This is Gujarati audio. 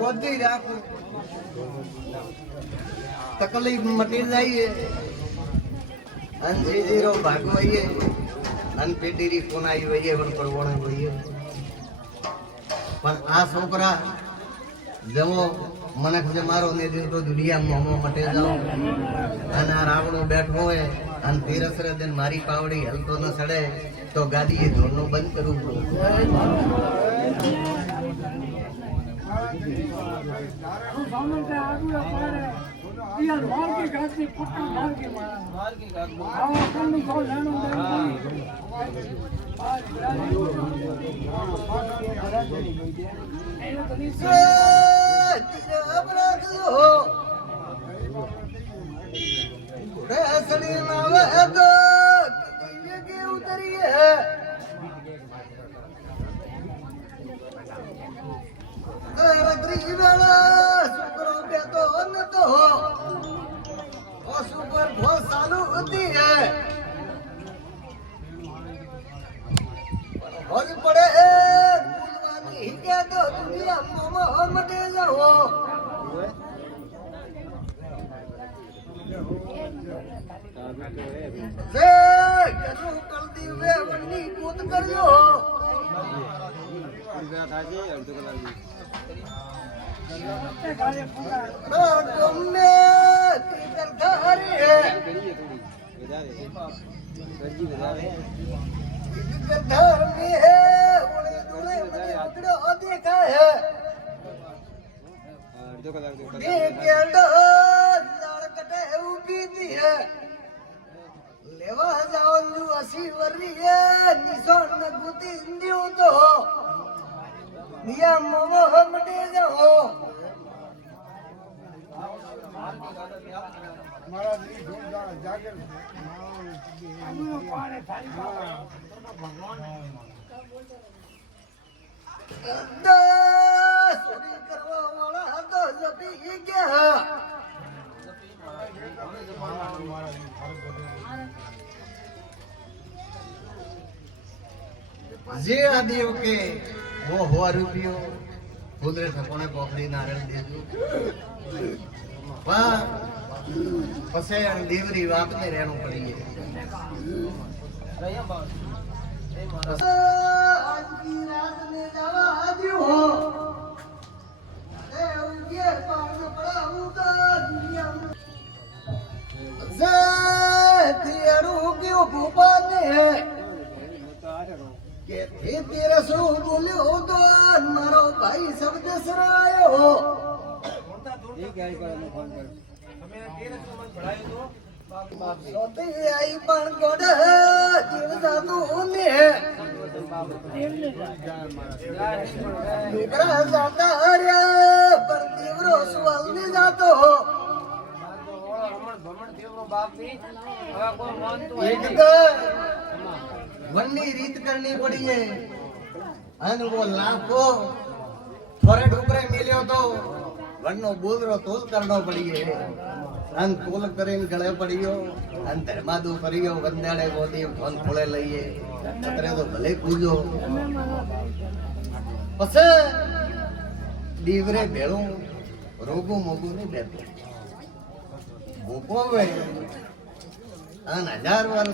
બધી રાખું તકલીફ મટી જઈએ અને જીરો ભાગવાઈએ અને પેટીરી કોનાઈ વઈએ પણ પરવણે વઈએ પણ આ છોકરા જવો મને ખબર મારો ને તો દુનિયા મોમો મટે જાઓ અને આ રાવણો બેઠો હોય અને તીરસરે દેન મારી પાવડી હલતો ન સડે તો ગાદીએ ધોરનું બંધ કરવું લેવા જાઓ અસી વરી નિશાન ને ગુતી ઇન્ડિયો તો નિયમ મોહમ્મદે જાઓ મારા દી જોરદાર જાગર પાણે થાળી ભગવાન ચોરી કરવા વાળા તો જપી ગયા જે આદિઓ કે वो 100 રૂપિયો કુદરે સપોને પોખડી નારળ દેજો પછી આ દેવરી વાત ને રહેવું પડી આજની રાત ને જવા દ્યો એ ઉગે પાડ પડાવું તો દુનિયા જે તેરું ક્યો ભૂપાને કે તેરે સો બોલ્યો તો મારો ભાઈ શબ્દ સરાયો ઠીક આઈ પર ફોન કર તમે તેરે સો મન ભળાયો તો સોતે આઈ પણ ગોડ જીવ જાતું ને દીકરા જાતા રે પર દેવરો સવાલ ને જાતો ભમણ દેવરો બાપ ની હવે કોઈ માનતું એક वन्नी रीत करनी पड़ी है अन वो लाखो थोड़े डुकरे मिलियो तो वन्नो बोलरो तोल करनो पड़ी है अन तोल करीन गले पड़ियो अन धर्मादू करियो वंदाड़े गोदी फोन खोले लईए छतरे तो भले पूजो पसे दीवरे भेळो रोगो मोगो ने देतो भूको वे अन 1000 વાર